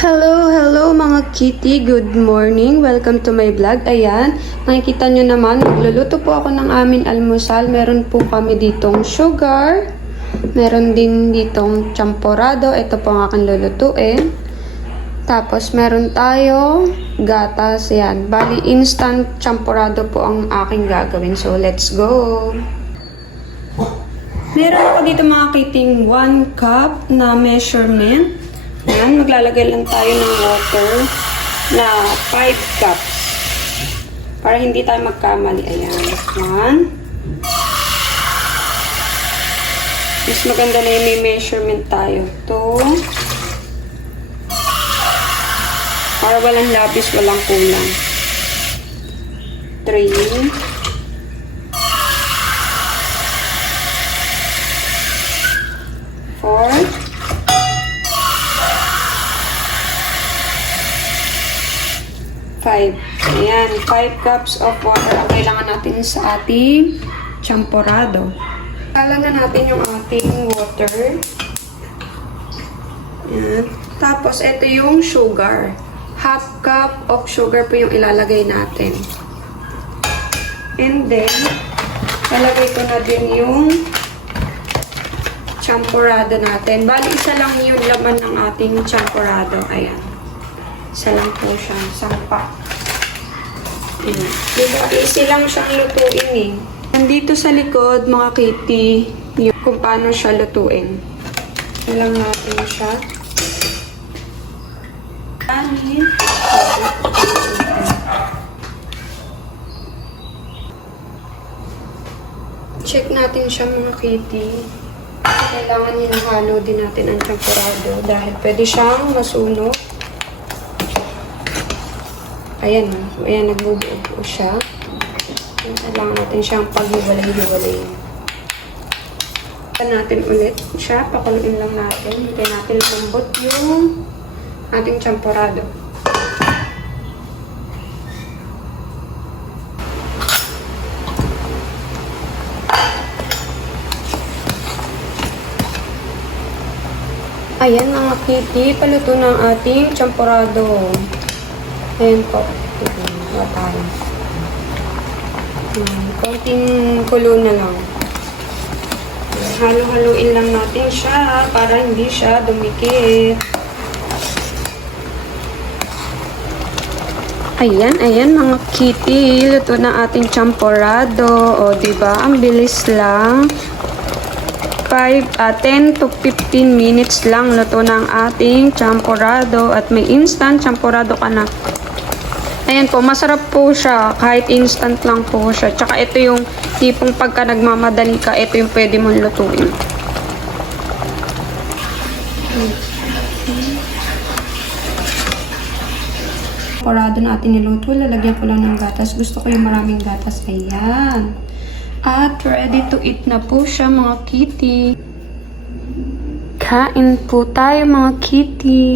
Hello mga kitty! Good morning! Welcome to my vlog. Ayan, nakikita nyo naman, magluluto po ako ng aming almusal. Meron po kami ditong sugar. Meron din ditong champorado. Ito po ang aking lulutuin. Tapos meron tayo gatas. Ayan, bali instant champorado po ang aking gagawin. So let's go! Meron ako dito mga kitty 1 cup na measurement. Ayan, maglalagay lang tayo ng water na 5 cups. Para hindi tayo magkamali. Ayan, 1. Mas maganda na yung may measurement tayo. 2. Para walang labis, walang kulang. 3. 4. 5. Ayan, 5 cups of water ang kailangan natin sa ating champorado. Kailangan natin yung ating water. Ayan. Tapos, ito yung sugar. Half cup of sugar po yung ilalagay natin. And then, lalagay ko na din yung champorado natin. Bali, isa lang yung laman ng ating champorado. Ayan. Isa lang po siya. Sampa. Ayan. Diba? Easy lang siyang lutuin eh. Nandito sa likod, mga kitty, yung kung paano siya lutuin. Ilang natin siya. Kanin. Check natin siya mga kitty. Kailangan hinahalo din natin ang champorado dahil pwede siyang masunog. Ayan, ayan, nagbubuo siya. Kailangan natin siyang paghiwalay-hiwalay. Natin ulit siya, pakuluin lang natin. Hintay natin lumambot yung ating champorado. Ayan mga kitty, paluto ng ating champorado. Ayan po. Watay. Konting kulo na lang. Halo-haloin lang natin siya para hindi siya dumikit. Ayan mga kitty. Luto na ating champorado. O, diba? Ang bilis lang. 10 to 15 minutes lang luto ng ating champorado. At may instant champorado ka na. Ayan po, masarap po siya. Kahit instant lang po siya. Tsaka ito yung tipong pagka nagmamadali ka, ito yung pwede mong lutuin. Champorado na ating niluto. Lalagyan ko lang ng gatas. Gusto ko yung maraming gatas. Ayan. At ready to eat na po siya mga kitty. Kain po tayo mga kitty.